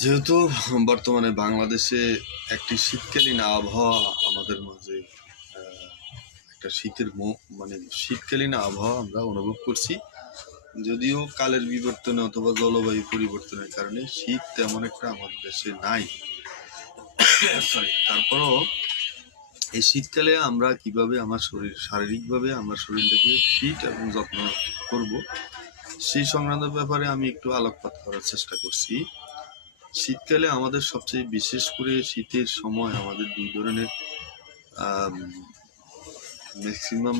যেহেতু বর্তমানে বাংলাদেশে একটি শীতকালীন আবহাওয়া আমাদের মাঝে একটা শীতকালীন আবহাওয়া আমরা অনুভব করছি। যদিও কালের বিবর্তনে অথবা জলবায়ু পরিবর্তনের কারণে শীত তেমন একটা আমাদের দেশে নাই, তারপরও এই শীতকালে আমরা কিভাবে শারীরিকভাবে আমার শরীরটাকে ফিট এবং যত্ন করব সেই সংক্রান্ত ব্যাপারে আমি একটু আলোকপাত করার চেষ্টা করছি। শীতকালে আমাদের সবচেয়ে বিশেষ করে শীতের সময় আমাদের দুই ধরনের ম্যাক্সিমাম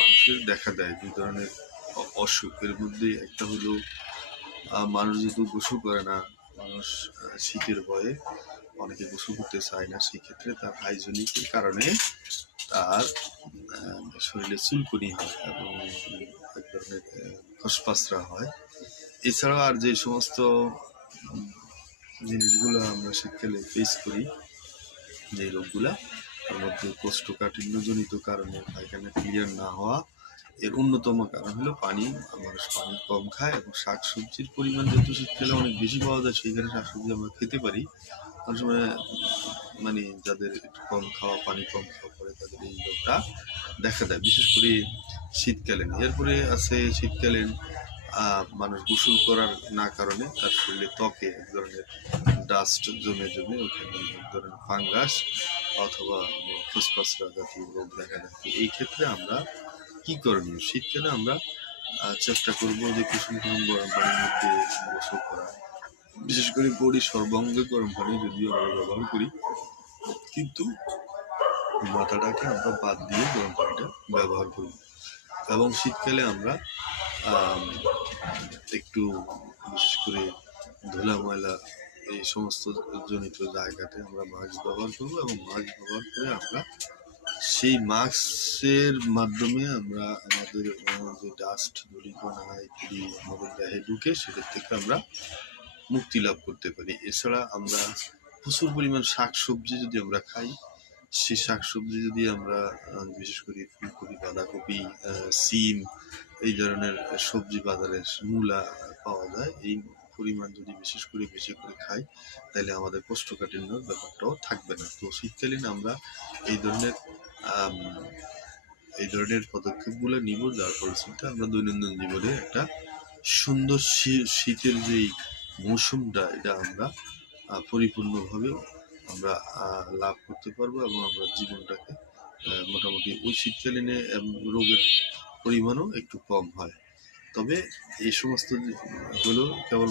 মানুষের দেখা দেয় দুই ধরনের অসুখের মধ্যে একটা হলো মানুষ যেহেতু গোসল করে না, মানুষ শীতের ভয়ে অনেকে গোসল করতে চায় না, সেই ক্ষেত্রে তার হাইজেনিকের কারণে তার শরীরে চুলকুনি হয় এবং এক ধরনের খসপাসরা হয়। এছাড়াও আর যে সমস্ত জিনিসগুলো আমরা শীতকালে ফেস করি, যে রোগগুলা, তার মধ্যে কোষ্ঠকাঠিন্যজনিত কারণে পায়খানা ক্লিয়ার না হওয়া এর অন্যতম কারণ হলো পানি। মানুষ পানি কম খায় এবং শাকসবজির পরিমাণ যেহেতু শীতকালে অনেক বেশি পাওয়া যায়, সেইখানে শাকসবজি আমরা খেতে পারি। অনেক সময় যাদের কম খাওয়া, পানি কম খাওয়া পরে তাদের এই রোগটা দেখা দেয়, বিশেষ করে শীতকালীন। এরপরে আছে শীতকালীন মানুষ গোসল করার না কারণে তার শরীরে ত্বকে এক ধরনের ডাস্ট জমে ওখানে এক ধরনের ফাঙ্গাস অথবা ফুসফাসরা জাতীয় রোগ দেখা দেয়। এই ক্ষেত্রে আমরা কি করণীয়? শীতকালে আমরা চেষ্টা করব যে কুসুম কুসুম গরম পানির মধ্যে গোসল করা, বিশেষ করে বডি সর্বাঙ্গে গরম পানি যদিও আমরা ব্যবহার করি, কিন্তু মাথাটাকে আমরা বাদ দিয়ে গরম পানিটা ব্যবহার করি। এবং শীতকালে আমরা একটু বিশেষ করে ধুলা ময়লা এই সমস্ত জনিত জায়গাতে আমরা মাস্ক ব্যবহার করবো এবং মাস্ক ব্যবহার করে আমরা সেই মাস্কের মাধ্যমে আমরা আমাদের যে ডাস্ট ধূলিকণা ইত্যাদি আমাদের দেহে ঢুকে সেটার থেকে আমরা মুক্তি লাভ করতে পারি। এছাড়া আমরা প্রচুর পরিমাণ শাকসবজি যদি আমরা খাই, সেই শাকসবজি যদি আমরা বিশেষ করে ফুলকপি, বাঁধাকপি, সিম এই ধরনের সবজি বাজারে মূলা পাওয়া যায়, এই পরিমাণ যদি বিশেষ করে বেশি করে খাই তাহলে আমাদের কোষ্ঠকাঠিন্যর ব্যাপারটাও থাকবে না। তো শীতকালীন আমরা এই ধরনের পদক্ষেপগুলো নিব, যার ফলশ্রুতিতে আমরা দৈনন্দিন জীবনে একটা সুন্দর শীতের যেই মৌসুমটা এটা আমরা পরিপূর্ণভাবে আমরা লাভ করতে পারবো এবং আমরা জীবনটাকে মোটামুটি ওই শীতকালীনে রোগের পরিমাণও একটু কম হয়। তবে এই সমস্ত হলো কেবল